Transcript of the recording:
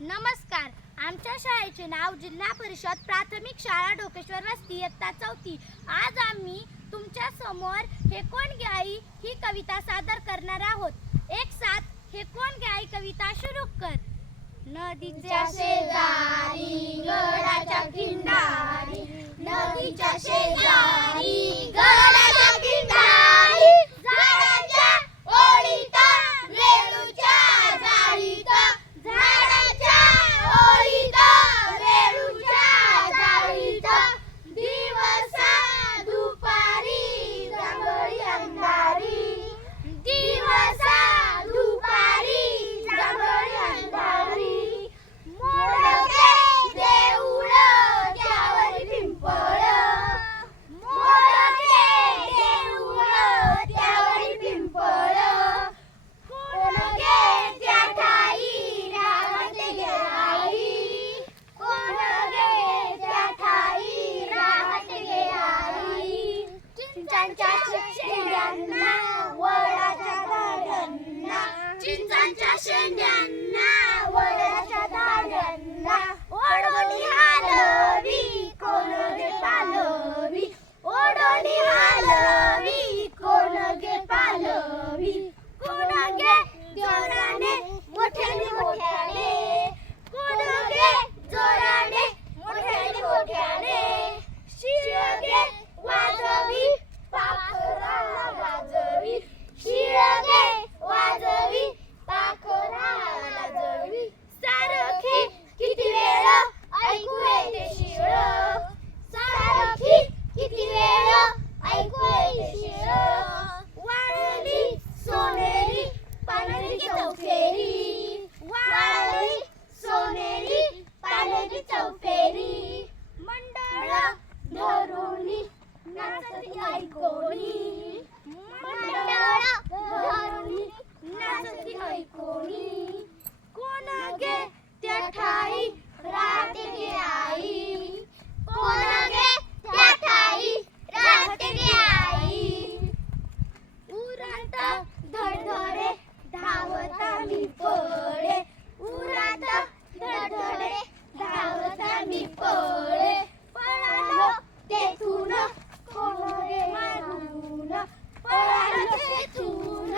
नमस्कार. आमच्या शाळेचे नाव जिल्हा परिषद प्राथमिक शाळा ढोकेश्वर वस्ती इयत्ता 4थी. आज आम्ही तुमच्या समोर हे कोण गे आई ही कविता सादर करणार आहोत. एक साथ हे कोण गे आई कविता सुरू कर. नदीच्या शेजारी गडाच्या किनारी, नदीच्या शेजारी गडाच्या किनारी, झाडाच्या ओळीत वेळूच्या जाळीत, झाडाच्या ओळीत वेळूच्या जाळीत, दिवसा दुपारी जांभळी अंधारी, दिवसा दुपारी जांभळी अंधारी, मोडके देऊळ त्यावर पिंपळ, मोडके देऊळ त्यावर पिंपळ, कोण गे त्या ठाई राहते गे आई, कोण गे त्या ठाई राहते गे आई, चिंचांच्या शेंड्यांना वडाच्या झाडांना, चिंचांच्या शेंड्यांना वडाच्या झाडांना, ओढोनी हालवी कोण गे पालवी, ओढोनी हालवी कोण गे पालवी, कोण गे जोराने मोठ्याने मोठ्याने, कोण गे जोराने मोठ्याने मोठ्याने, शिळगे वाजवी पाखरा वाजवी, शिळगे वाजवी पाखरा वाजवी, सारखी किती वेळ ऐकू येते शिळ, सारखी किती वेळ ऐकू येते शिळ, वाळली सोनेरी पाण्याची चौफेरी, वाळली सोनेरी पाण्याची चौफेरी, मंडळ धरुणी नाचती ऐकोणी, मंडळ धरुणी नाचती ऐकोणी, कोण गे त्या ठाई राहते गे आई, कोण गे त्या ठाई राहते गे आई, उरात धडधडे धावता मी पळे, उरात धडधडे धावता मी पळे, पळालो तेथून कोण गे मारून, पळालो तेथून